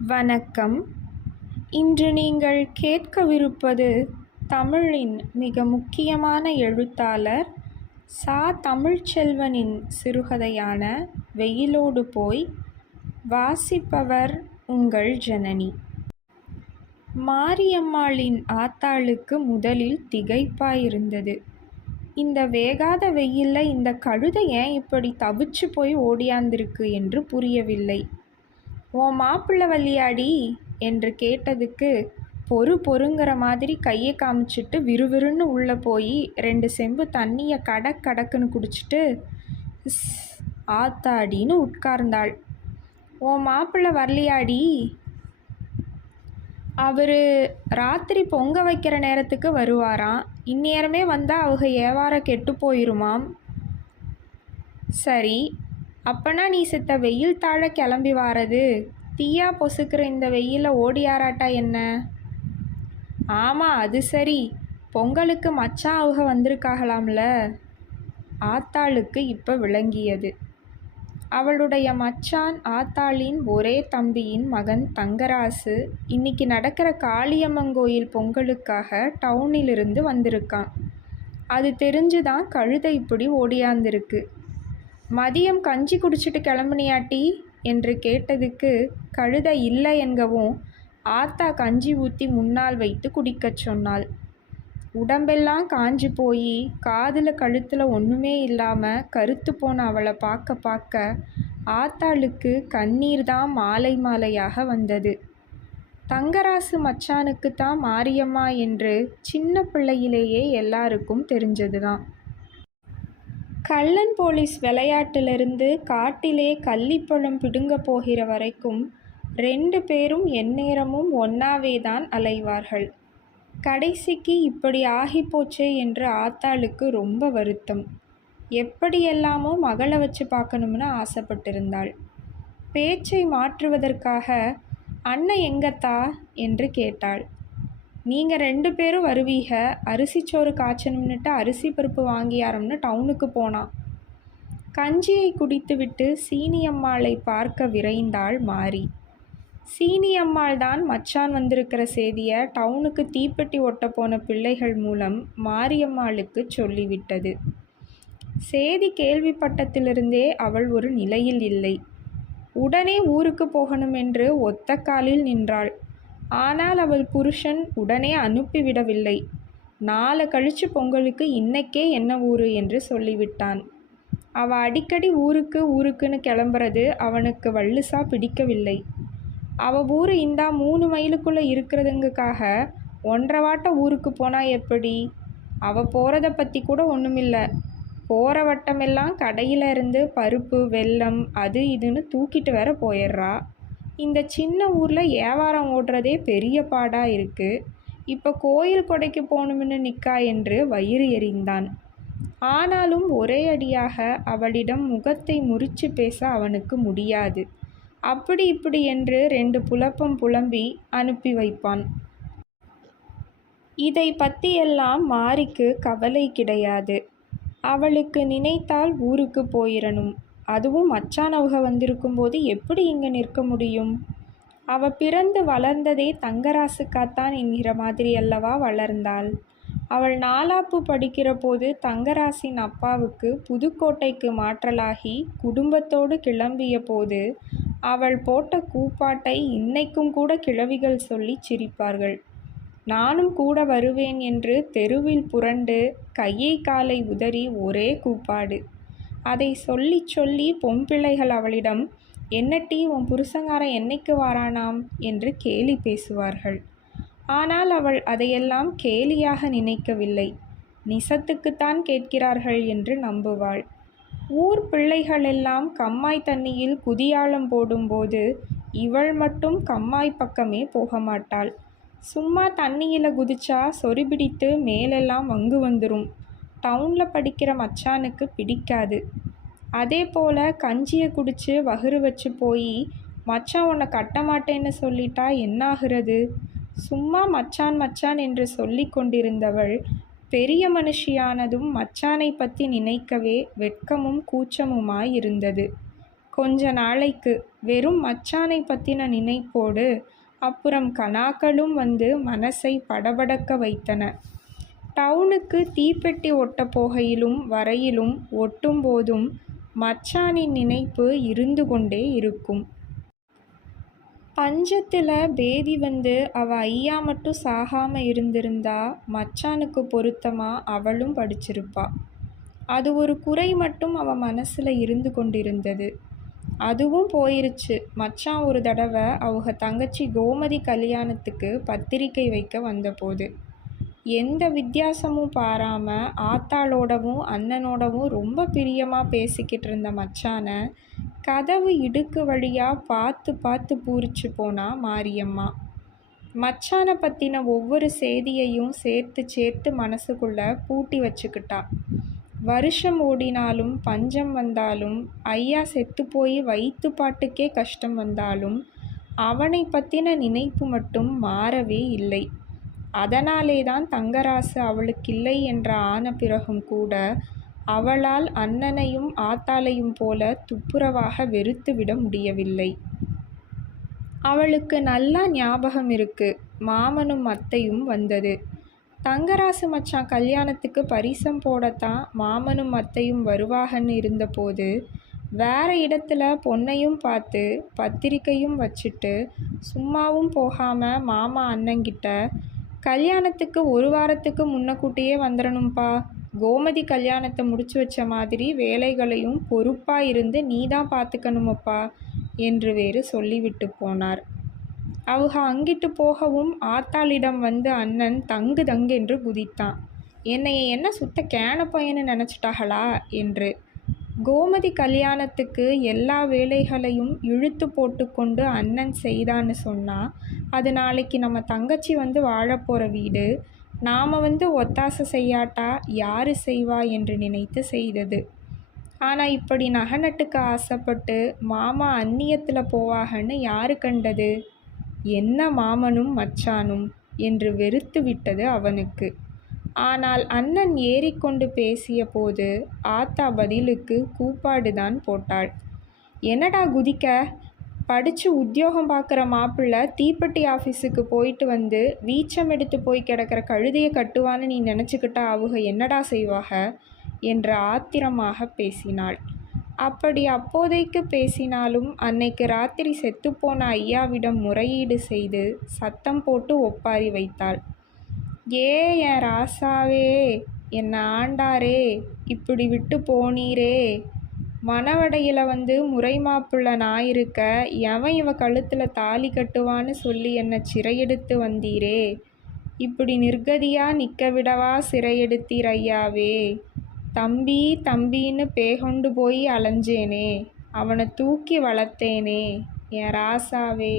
வணக்கம். இன்று நீங்கள் கேட்கவிருப்பது தமிழின் மிக முக்கியமான எழுத்தாளர் ச. தமிழ்ச்செல்வனின் சிறுகதையான வெயிலோடு போய். வாசிப்பவர் உங்கள் ஜனனி. மாரியம்மாளின் ஆத்தாளுக்கு முதலில் திகைப்பாயிருந்தது. இந்த வேகாத வெயில்ல இந்த கழுதை ஏன் இப்படி தவிச்சு போய் ஓடியாந்திருக்கு என்று புரியவில்லை. உன் மாப்பிள்ளை வல்லியாடி என்று கேட்டதுக்கு பொறுங்கிற மாதிரி கையை காமிச்சிட்டு விறுவிறுன்னு உள்ளே போய் 2 செம்பு தண்ணியை கடக்குன்னு குடிச்சிட்டு ஆத்தாடின்னு உட்கார்ந்தாள். உன் மாப்பிள்ளை வரலையாடி? அவர் ராத்திரி பொங்க வைக்கிற நேரத்துக்கு வருவாராம். இந்நேரமே வந்தால் அவங்க வியாபாரம் கெட்டு போயிருமாம். சரி, அப்பனா நீ சித்த வெயில் தாழ கிளம்பி வாரது? தீயா பொசுக்கிற இந்த வெயிலில் ஓடியாராட்டா என்ன? ஆமாம், அது சரி. பொங்கலுக்கு மச்சான் அவங்க வந்திருக்காகலாம்ல. ஆத்தாளுக்கு இப்போ விளங்கியது. அவளுடைய மச்சான் ஆத்தாளின் ஒரே தம்பியின் மகன் தங்கராசு இன்னைக்கு நடக்கிற காளியம்மன் கோயில் பொங்கலுக்காக டவுனிலிருந்து வந்திருக்கான். அது தெரிஞ்சுதான் கழுதை இப்படி ஓடியாந்திருக்கு. மதியம் கஞ்சி குடிச்சிட்டு கிளம்புனியாட்டி என்று கேட்டதுக்கு கழுதை இல்லை என்கவும் ஆத்தா கஞ்சி ஊற்றி முன்னால் வைத்து குடிக்கச் சொன்னாள். உடம்பெல்லாம் காஞ்சி போய் காதில் கழுத்தில் ஒன்றுமே இல்லாமல் கருத்து போன அவளை பார்க்க ஆத்தாளுக்கு கண்ணீர் தான் மாலையாக வந்தது. தங்கராசு மச்சானுக்கு தான் மாரியம்மா என்று சின்ன பிள்ளையிலேயே எல்லாருக்கும் தெரிஞ்சது தான். கள்ளன் போலீஸ் விளையாட்டிலிருந்து காட்டிலே கள்ளிப்பழம் பிடுங்க போகிற வரைக்கும் 2 பேரும் எந்நேரமும் ஒன்னாவே தான் அலைவார்கள். கடைசிக்கு இப்படி ஆகிப்போச்சே என்று ஆத்தாளுக்கு ரொம்ப வருத்தம். எப்படியெல்லாமோ மகளை வச்சு பார்க்கணும்னு ஆசைப்பட்டிருந்தாள். பேச்சை மாற்றுவதற்காக அண்ணன் எங்கத்தா என்று கேட்டாள். நீங்கள் 2 பேரும் வருவீக, அரிசிச்சோறு காய்ச்சணும்னுட்டு அரிசி பருப்பு வாங்கியாரம்னு டவுனுக்கு போனான். கஞ்சியை குடித்துவிட்டு சீனியம்மாளை பார்க்க விரைந்தாள் மாரி. சீனியம்மாள் தான் மச்சான் வந்திருக்கிற செய்தியை டவுனுக்கு தீப்பெட்டி ஒட்ட போன பிள்ளைகள் மூலம் மாரியம்மாளுக்கு சொல்லிவிட்டது. செய்தி கேள்விப்பட்டத்திலிருந்தே அவள் ஒரு நிலையில் இல்லை. உடனே ஊருக்கு போகணும் என்று ஒத்த காலில் நின்றாள். ஆனால் அவள் புருஷன் உடனே அனுப்பிவிடவில்லை. நாளை கழிச்சு பொங்கலுக்கு இன்னைக்கே என்ன ஊரு என்று சொல்லிவிட்டான். அவள் அடிக்கடி ஊருக்குன்னு கிளம்புறது அவனுக்கு வள்ளுசா பிடிக்கவில்லை. அவள் ஊர் இந்த 3 மைலுக்குள்ளே இருக்கிறதுங்கக்காக 1.5 வாட்ட ஊருக்கு போனால் எப்படி? அவள் போகிறத பற்றி கூட ஒன்றுமில்லை. போகிற வட்டமெல்லாம் கடையில் இருந்து பருப்பு வெல்லம் அது இதுன்னு தூக்கிட்டு வேற போயிடுறா. இந்த சின்ன ஊரில் வியாபாரம் ஓடுறதே பெரிய பாடாக இருக்குது. இப்போ கோயில் கொடைக்கு போகணும்னு நிற்கா என்று வயிறு எறிந்தான். ஆனாலும் ஒரே அடியாக அவளிடம் முகத்தை முறிச்சு பேச அவனுக்கு முடியாது. அப்படி இப்படி என்று 2 புலப்பம் புலம்பி அனுப்பி வைப்பான். இதை பற்றியெல்லாம் மாரிக்கு கவலை கிடையாது. அவளுக்கு நினைத்தால் ஊருக்கு போயிடணும். அதுவும் மச்சான் அவங்க வந்திருக்கும்போது எப்படி இங்கே நிற்க முடியும்? அவள் பிறந்து வளர்ந்ததே தங்கராசுக்காத்தான் என்கிற மாதிரி அல்லவா வளர்ந்தாள். அவள் 4ஆப்பு படிக்கிற போது தங்கராசின் அப்பாவுக்கு புதுக்கோட்டைக்கு மாற்றலாகி குடும்பத்தோடு கிளம்பிய போது அவள் போட்ட கூப்பாட்டை இன்னைக்கும் கூட கிழவிகள் சொல்லி சிரிப்பார்கள். நானும் கூட வருவேன் என்று தெருவில் புரண்டு கையை காலை உதறி ஒரே கூப்பாடு. அதை சொல்லி பொம்பிள்ளைகள் அவளிடம் என்னட்டி உன் புருஷங்காரன் என்னைக்கு வாரானாம் என்று கேலி பேசுவார்கள். ஆனால் அவள் அதையெல்லாம் கேலியாக நினைக்கவில்லை. நிசத்துக்குத்தான் கேட்கிறார்கள் என்று நம்புவாள். ஊர் பிள்ளைகளெல்லாம் கம்மாய் தண்ணியில் குதியாளம் போடும்போது இவள் மட்டும் கம்மாய் பக்கமே போக மாட்டாள். சும்மா தண்ணியில் குதிச்சா சொறிபிடித்து மேலெல்லாம் வங்கு வந்துடும். டவுனில் படிக்கிற மச்சானுக்கு பிடிக்காது. அதே போல் கஞ்சியை குடித்து வகுறு வச்சு போய் மச்சான் உன்னை கட்ட மாட்டேன்னு சொல்லிட்டா என்னாகிறது? சும்மா மச்சான் என்று சொல்லி கொண்டிருந்தவள் பெரிய மனுஷியானதும் மச்சானை பற்றி நினைக்கவே வெட்கமும் கூச்சமுமாயிருந்தது. கொஞ்ச நாளைக்கு வெறும் மச்சானை பற்றின நினைப்போடு அப்புறம் கனாக்களும் வந்து மனசை படபடக்க வைத்தன. டவுனுக்கு தீப்பெட்டி ஒட்ட போகையிலும் வரையிலும் ஒட்டும் போதும் மச்சானின் நினைப்பு இருந்து கொண்டே இருக்கும். பஞ்சத்தில் பேதி வந்து அவள் ஐயா மட்டும் சாகாமல் இருந்திருந்தா மச்சானுக்கு பொருத்தமாக அவளும் படிச்சிருப்பா. அது ஒரு குறை மட்டும் அவள் மனசில் இருந்து கொண்டிருந்தது. அதுவும் போயிருச்சு. மச்சான் ஒரு தடவை அவங்க தங்கச்சி கோமதி கல்யாணத்துக்கு பத்திரிக்கை வைக்க வந்தபோது எந்த வித்தியாசமும் பாராமல் ஆத்தாளோடவும் அண்ணனோடவும் ரொம்ப பிரியமாக பேசிக்கிட்டு இருந்த மச்சானை கதவு இடுக்கு வழியாக பார்த்து பார்த்து பூரிச்சு போனா மாரியம்மா. மச்சானை பற்றின ஒவ்வொரு செய்தியையும் சேர்த்து சேர்த்து மனசுக்குள்ளே பூட்டி வச்சுக்கிட்டா. வருஷம் ஓடினாலும் பஞ்சம் வந்தாலும் ஐயா செத்து போய் வயிற்று பாட்டுக்கே கஷ்டம் வந்தாலும் அவனை பற்றின நினைப்பு மட்டும் மாறவே இல்லை. அதனாலே தான் தங்கராசு அவளுக்கில்லை என்ற ஆன பிறகும் கூட அவளால் அண்ணனையும் ஆத்தாளையும் போல துப்புரவாக வெறுத்து விட முடியவில்லை. அவளுக்கு நல்லா ஞாபகம் இருக்கு. மாமனும் அத்தையும் வந்தது. தங்கராசு மச்சான் கல்யாணத்துக்கு பரிசம் போடத்தான் மாமனும் அத்தையும் வருவாகன்னு இருந்தபோது வேற இடத்துல பொண்ணையும் பார்த்து பத்திரிக்கையும் வச்சுட்டு சும்மாவும் போகாமல் மாமா அண்ணங்கிட்ட கல்யாணத்துக்கு ஒரு வாரத்துக்கு முன்னக்கூட்டியே வந்துடணும்ப்பா, கோமதி கல்யாணத்தை முடிச்சு வச்ச மாதிரி வேலைகளையும் பொறுப்பாக இருந்து நீ தான் பார்த்துக்கணுமப்பா என்று வேறு சொல்லிவிட்டு போனார். அவங்க அங்கிட்டு போகவும் ஆத்தாளிடம் வந்து அண்ணன் தங்கு தங்கென்று குதித்தான். என்னைய என்ன சுத்த கேன பையன்னு நினச்சிட்டாகளா என்று. கோமதி கல்யாணத்துக்கு எல்லா வேலைகளையும் இழுத்து போட்டுக்கொண்டு அண்ணன் செய்தான்னு சொன்னால் அது நாளைக்கு நம்ம தங்கச்சி வந்து வாழப்போகிற வீடு. நாம் வந்து ஒத்தாசை செய்யாட்டா யார் செய்வா என்று நினைத்து செய்தது. ஆனால் இப்படி நகநட்டுக்கு ஆசைப்பட்டு மாமா அந்நியத்தில் போவாகன்னு யாரு கண்டது? என்ன மாமனும் மச்சானும் என்று வெறுத்து விட்டது அவனுக்கு. ஆனால் அண்ணன் ஏறிக்கொண்டு பேசிய போது ஆத்தா பதிலுக்கு கூப்பாடுதான் போட்டாள். என்னடா குதிக்க? படித்து உத்தியோகம் பார்க்குற மாப்பிள்ளை தீப்பெட்டி ஆஃபீஸுக்கு போயிட்டு வந்து வீச்சம் எடுத்து போய் கிடக்கிற கழுதையை கட்டுவான்னு நீ நினச்சிக்கிட்டா அவங்க என்னடா செய்வாக என்று ஆத்திரமாக பேசினாள். அப்படி அப்போதைக்கு பேசினாலும் அன்னைக்கு ராத்திரி செத்துப்போன ஐயாவிடம் முறையீடு செய்து சத்தம் போட்டு ஒப்பாரி வைத்தாள். ஏ என் ராசாவே, என்னை ஆண்டாரே, இப்படி விட்டு போனீரே, மணவடையில் வந்து முறை மாப்பிள்ள நான் இருக்க எவன் இவ கழுத்தில் தாலி கட்டுவான்னு சொல்லி என்னை சிறையெடுத்து வந்தீரே, இப்படி நிர்கதியாக நிற்க விடவா சிறையெடுத்தீர் ஐயாவே. தம்பி தம்பின்னு பேகொண்டு போய் அலைஞ்சேனே, அவனை தூக்கி வளர்த்தேனே, என் ராசாவே,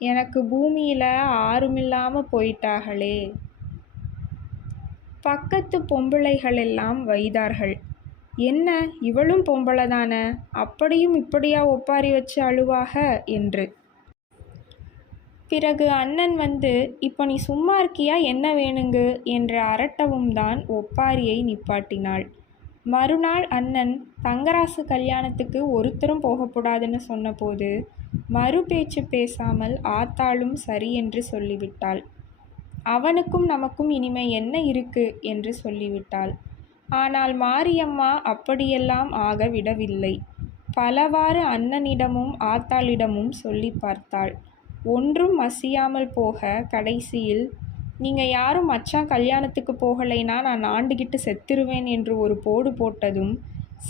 எனக்கு பூமியில் ஆறுமில்லாமல் போயிட்டாகளே. பக்கத்து பொம்பளைகளெல்லாம் வைதார்கள். என்ன இவளும் பொம்பளை தானே, அப்படியும் இப்படியா ஒப்பாரி வச்சு அழுவாக என்று. பிறகு அண்ணன் வந்து இப்போ நீ சும்மா இருக்கியா, என்ன வேணுங்கு என்று அரட்டவும் தான் ஒப்பாரியை நிப்பாட்டினாள். மறுநாள் அண்ணன் தங்கராசு கல்யாணத்துக்கு ஒருத்தரும் போகக்கூடாதுன்னு சொன்னபோது மறு பேச்சு பேசாமல் ஆத்தாளும் சரி என்று சொல்லிவிட்டாள். அவனுக்கும் நமக்கும் இனிமே என்ன இருக்கு என்று சொல்லிவிட்டாள். ஆனால் மாரியம்மா அப்படியெல்லாம் ஆக விடவில்லை. பலவாறு அண்ணனிடமும் ஆத்தாளிடமும் சொல்லி பார்த்தாள். ஒன்றும் மசியாமல் போக கடைசியில் நீங்கள் யாரும் மச்சான் கல்யாணத்துக்கு போகலைன்னா நான் ஆண்டுகிட்டு செத்துருவேன் என்று ஒரு போடு போட்டதும்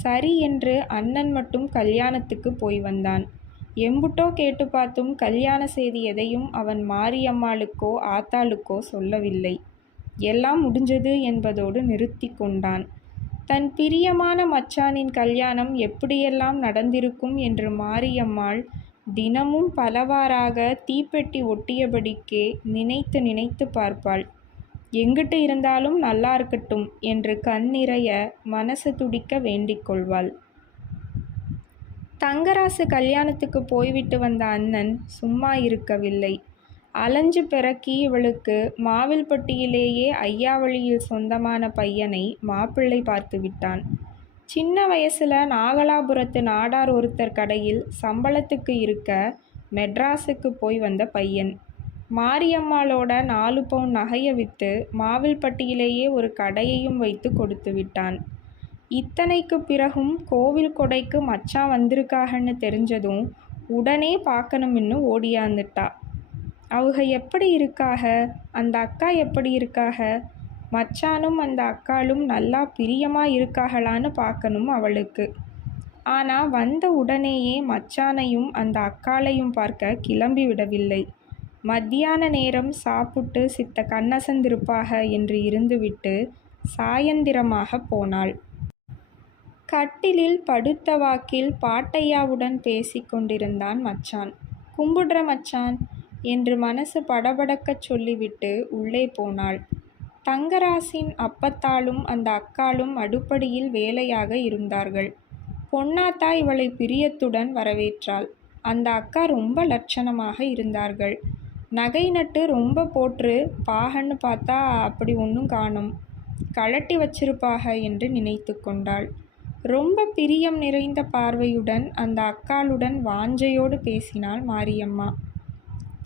சரி என்று அண்ணன் மட்டும் கல்யாணத்துக்கு போய் வந்தான். எம்புட்டோ கேட்டு பார்த்தும் கல்யாண செய்தி எதையும் அவன் மாரியம்மாளுக்கோ ஆத்தாளுக்கோ சொல்லவில்லை. எல்லாம் முடிஞ்சது என்பதோடு நிறுத்தி கொண்டான். தன் பிரியமான மச்சானின் கல்யாணம் எப்படியெல்லாம் நடந்திருக்கும் என்று மாரியம்மாள் தினமும் பலவாறாக தீப்பெட்டி ஒட்டியபடிக்கே நினைத்து நினைத்து பார்ப்பாள். எங்கிட்டு இருந்தாலும் நல்லா இருக்கட்டும் என்று கண் நிறைய மனசு துடிக்க வேண்டிக் கொள்வாள். தங்கராசு கல்யாணத்துக்கு போய்விட்டு வந்த அண்ணன் சும்மா இருக்கவில்லை. அலைஞ்சு பிறக்கி இவளுக்கு மாவில்பட்டியிலேயே ஐயாவளியில் சொந்தமான பையனை மாப்பிள்ளை பார்த்து விட்டான். சின்ன வயசில் நாகலாபுரத்து நாடார் ஒருத்தர் கடையில் சம்பளத்துக்கு இருக்க மெட்ராஸுக்கு போய் வந்த பையன். மாரியம்மாளோட 4 பவுன் நகையை விற்று மாவில்பட்டியிலேயே ஒரு கடையையும் வைத்து கொடுத்து விட்டான். இத்தனைக்கு பிறகும் கோவில் கொடைக்கு மச்சான் வந்திருக்காகன்னு தெரிஞ்சதும் உடனே பார்க்கணும்னு ஓடியாந்துட்டா. அவங்க எப்படி இருக்காக, அந்த அக்கா எப்படி இருக்காக, மச்சானும் அந்த அக்காளும் நல்லா பிரியமாக இருக்காகலான்னு பார்க்கணும் அவளுக்கு. ஆனால் வந்த உடனேயே மச்சானையும் அந்த அக்காளையும் பார்க்க கிளம்பி விடவில்லை. மத்தியான நேரம் சாப்பிட்டு சித்த கண்ணசந்திருப்பாக என்று இருந்துவிட்டு சாயந்திரமாக போனாள். கட்டிலில் படுத்த வாக்கில் பாட்டையாவுடன் பேசி கொண்டிருந்தான் மச்சான். கும்பிடுற மச்சான் என்று மனசு படபடக்கச் சொல்லிவிட்டு உள்ளே போனாள். தங்கராசின் அப்பத்தாலும் அந்த அக்காளும் அடுப்படியில் வேலையாக இருந்தார்கள். பொன்னாத்தா இவளை பிரியத்துடன் வரவேற்றாள். அந்த அக்கா ரொம்ப லட்சணமாக இருந்தார்கள். நகை நட்டு ரொம்ப போற்று பாகன்னு பார்த்தா அப்படி ஒன்றும் காணும், கழட்டி வச்சிருப்பாக என்று நினைத்து கொண்டாள். ரொம்ப பிரியம் நிறைந்த பார்வையுடன் அந்த அக்காளுடன் வாஞ்சையோடு பேசினாள் மாரியம்மா.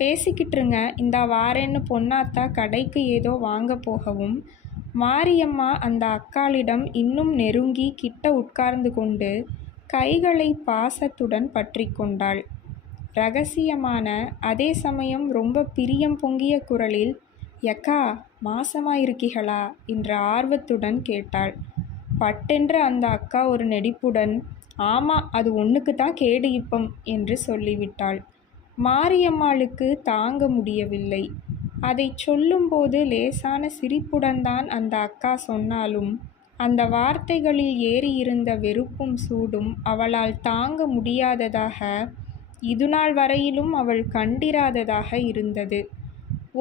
பேசிக்கிட்டுருங்க, இந்தா வாரேன்னு பொன்னாத்தா கடைக்கு ஏதோ வாங்க போகவும் மாரியம்மா அந்த அக்காளிடம் இன்னும் நெருங்கி கிட்ட உட்கார்ந்து கொண்டு கைகளை பாசத்துடன் பற்றி கொண்டாள். ரகசியமான அதே சமயம் ரொம்ப பிரியம் பொங்கிய குரலில், "யக்கா, மாசமாயிருக்கீகளா?" என்ற ஆர்வத்துடன் கேட்டாள். பட்டென்று அந்த அக்கா ஒரு நெடிப்புடன், "ஆமா, அது ஒன்றுக்கு தான் கேடு இப்பம்" என்று சொல்லிவிட்டாள். மாரியம்மாளுக்கு தாங்க முடியவில்லை. அதை சொல்லும்போது லேசான சிரிப்புடன் தான் அந்த அக்கா சொன்னாலும் அந்த வார்த்தைகளில் ஏறியிருந்த வெறுப்பும் சூடும் அவளால் தாங்க முடியாததாக, இதுநாள் வரையிலும் அவள் கண்டிராததாக இருந்தது.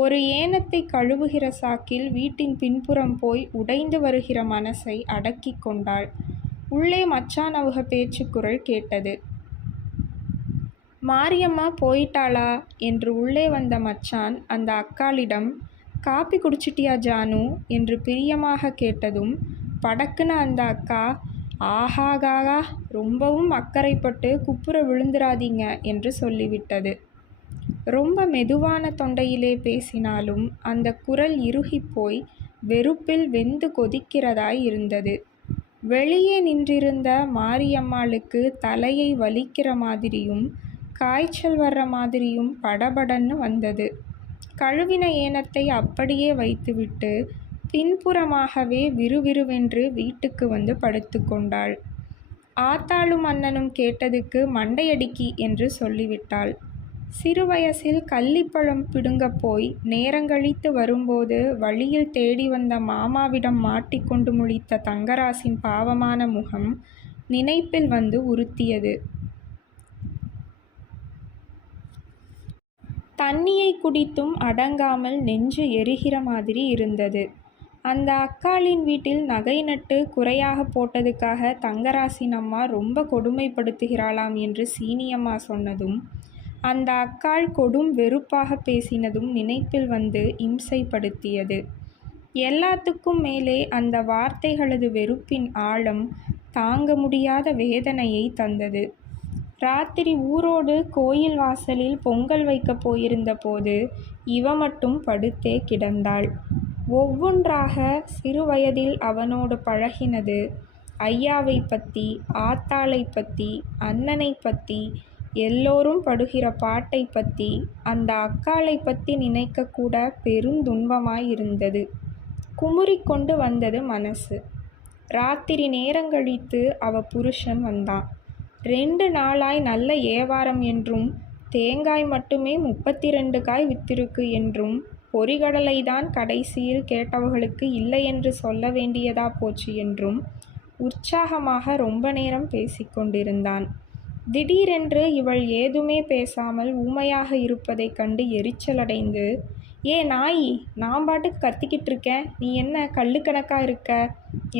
ஒரு ஏனத்தை கழுவுகிற சாக்கில் வீட்டின் பின்புறம் போய் உடைந்து வருகிற மனசை அடக்கி கொண்டாள். உள்ளே மச்சான் அவங்க பேச்சுக்குரல் கேட்டது. மாரியம்மா போயிட்டாளா என்று உள்ளே வந்த மச்சான் அந்த அக்காளிடம், "காப்பி குடிச்சிட்டியா ஜானு?" என்று பிரியமாக கேட்டதும் படக்குன்னு அந்த அக்கா, "ஆஹாகாகா, ரொம்பவும் அக்கறைப்பட்டு குப்புற விழுந்துராதீங்க" என்று சொல்லிவிட்டது. ரொம்ப மெதுவான தொண்டையிலே பேசினாலும் அந்த குரல் இறுகிப்போய் வெறுப்பில் வெந்து கொதிக்கிறதாய் இருந்தது. வெளியே நின்றிருந்த மாரியம்மாளுக்கு தலையை வலிக்கிற மாதிரியும் காய்ச்சல் வர்ற மாதிரியும் படபடன்னு வந்தது. கழுவின ஏனத்தை அப்படியே வைத்துவிட்டு பின்புறமாகவே விறுவிறுவென்று வீட்டுக்கு வந்து படுத்து கொண்டாள். ஆத்தாளும் அண்ணனும் கேட்டதுக்கு மண்டையடிக்கி என்று சொல்லிவிட்டாள். சிறுவயசில் கள்ளிப்பழம் பிடுங்க போய் நேரங்கழித்து வரும்போது வழியில் தேடி வந்த மாமாவிடம் மாட்டிக்கொண்டு முழித்த தங்கராசின் பாவமான முகம் நினைப்பில் வந்து உறுத்தியது. தண்ணியை குடித்தும் அடங்காமல் நெஞ்சு எரிகிற மாதிரி இருந்தது. அந்த அக்காளின் வீட்டில் நகை நட்டு குறையாக போட்டதுக்காக தங்கராசின் அம்மா ரொம்ப கொடுமைப்படுத்துகிறாளாம் என்று சீனியம்மா சொன்னதும் அந்த அக்காள் கொடும் வெறுப்பாக பேசினதும் நினைப்பில் வந்து இம்சைப்படுத்தியது. எல்லாத்துக்கும் மேலே அந்த வார்த்தைகளது வெறுப்பின் ஆழம் தாங்க முடியாத வேதனையை தந்தது. ராத்திரி ஊரோடு கோயில் வாசலில் பொங்கல் வைக்கப் போயிருந்த போது இவ மட்டும் படுத்தே கிடந்தாள். ஒவ்வொன்றாக சிறுவயதில் அவனோடு பழகினது, ஐயாவை பற்றி, ஆத்தாளை பற்றி, அண்ணனை பற்றி, எல்லோரும் படுகிற பாட்டை பற்றி, அந்த அக்காளை பற்றி நினைக்கக்கூட பெருந்துன்பமாயிருந்தது. குமுறிக்கொண்டு வந்தது மனசு. ராத்திரி நேரங்கழித்து அவ புருஷன் வந்தான். 2 நாளாய் நல்ல ஏவாரம் என்றும் தேங்காய் மட்டுமே 32 காய் வித்திருக்கு என்றும் பொரிகடலைதான் கடைசியில் கேட்டவர்களுக்கு இல்லையென்று சொல்ல வேண்டியதா போச்சு என்றும் உற்சாகமாக ரொம்ப நேரம் பேசிக்கொண்டிருந்தான். திடீரென்று இவள் ஏதுமே பேசாமல் ஊமையாக இருப்பதைக் கண்டு எரிச்சலடைந்து, "ஏ நாயி, நான் பாட்டுக்கு கத்திக்கிட்டு இருக்கேன், நீ என்ன கல்லுக்கணக்கா இருக்க?"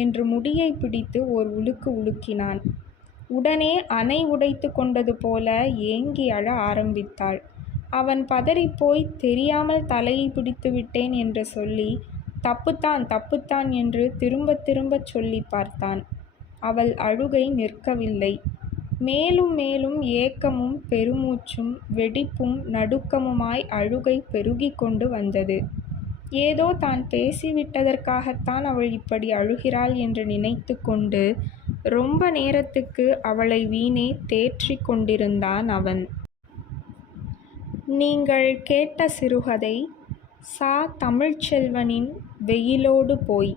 என்று முடியை பிடித்து ஓர் உலுக்கு உலுக்கினான். உடனே அணை உடைத்து கொண்டது போல ஏங்கி அழ ஆரம்பித்தாள். அவன் பதறிப்போய் தெரியாமல் தலையை பிடித்து விட்டேன் என்று சொல்லி, "தப்புத்தான் தப்புத்தான்" என்று திரும்ப திரும்பச் சொல்லி பார்த்தான். அவள் அழுகை நிற்கவில்லை. மேலும் மேலும் ஏக்கமும் பெருமூச்சும் வெடிப்பும் நடுக்கமுமாய் அழுகை பெருகிக் கொண்டு வந்தது. ஏதோ தான் பேசிவிட்டதற்காகத்தான் அவள் இப்படி அழுகிறாள் என்று நினைத்து கொண்டு ரொம்ப நேரத்துக்கு அவளை வீணே தேற்றிக் கொண்டிருந்தான் அவன். நீங்கள் கேட்ட சிறுகதை சா. தமிழ்ச்செல்வனின் வெயிலோடு போய்.